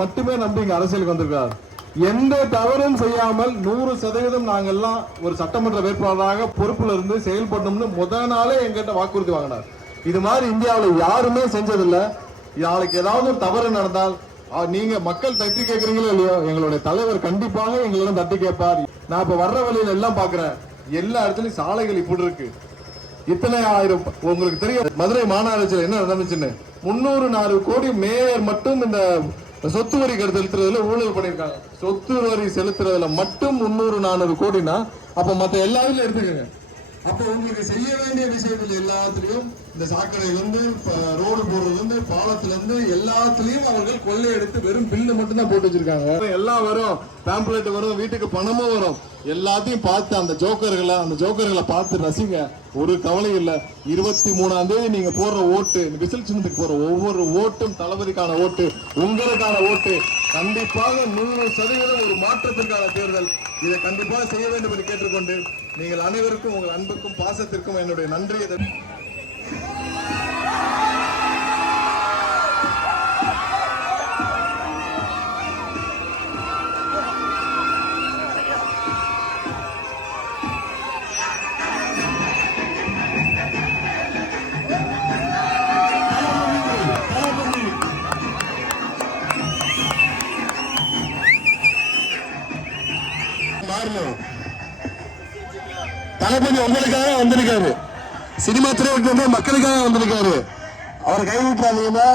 மட்டுமே நம்பி இங்க அரசியலுக்கு வந்திருக்கார். எந்த தவறும் செய்யாமல் 100% நாங்கெல்லாம் ஒரு சட்டமன்ற வேட்பாளராக பொறுப்புல இருந்து செயல்படணும்னு முதல் நாளே எங்கிட்ட வாக்குறுதி வாங்கினார். இது மாதிரி இந்தியாவில் யாருமே செஞ்சதில்லை. நாளைக்கு ஏதாவது ஒரு தவறு நடந்தால் நீங்க மக்கள் தட்டி கேட்கறீங்களோ இல்லையோ, எங்களுடைய தலைவர் கண்டிப்பாக எங்களிடம் தட்டி கேட்பார். நான் இப்ப வர்ற வழியில எல்லாம் பாக்குறேன், எல்லா இடத்துலயும் சாலைகள் இப்படி இருக்கு. இத்தனை ஆயிரம் உங்களுக்கு தெரியும் மதுரை மாநகராட்சியில் என்ன நடந்துச்சுன்னு. 304 கோடி மேயர் மட்டும் இந்த சொத்து வரி செலுத்துறதுல ஊழல் பண்ணிருக்காங்க. சொத்து வரி செலுத்துறதுல மட்டும் 300-400 கோடினா அப்ப மத்த எல்லாரும் எடுத்துக்கங்க. அப்ப உங்களுக்கு செய்ய வேண்டிய விஷயங்கள் எல்லாத்துலயும் இந்த சாக்கடையில இருந்து ரோடு போடுறதுல இருந்து பாலத்துல இருந்து எல்லாத்துலயும் அவர்கள் கொள்ளையடித்து வெறும் பில்லு மட்டும் தான் போட்டு வச்சிருக்காங்க. எல்லாம் வரும், பேம்ப்ளெட் வரும், வீட்டுக்கு பணமும் வரும். எல்லாத்தையும் பார்த்து அந்த ஜோக்கர்களை பார்த்து ரசிங்க. ஒரு கவலை இல்ல. 23ஆம் தேதி நீங்க போடுற ஓட்டு, விசில் சின்னத்துக்கு போற ஒவ்வொரு ஓட்டும் தளபதிக்கான ஓட்டு, உங்களுக்கான ஓட்டு. கண்டிப்பாக 100% ஒரு மாற்றத்திற்கான தேர்தல். இதை கண்டிப்பாக செய்ய வேண்டும் என்று கேட்டுக்கொண்டு நீங்கள் அனைவருக்கும் உங்கள் அன்புக்கும் பாசத்திற்கும் என்னுடைய நன்றியை தளபதி உங்களுக்காக வந்திருக்காரு. சினிமா திரையுலகத்துல மக்களுக்காக வந்திருக்காரு. அவர் கைவிட்டாதீங்கன்னா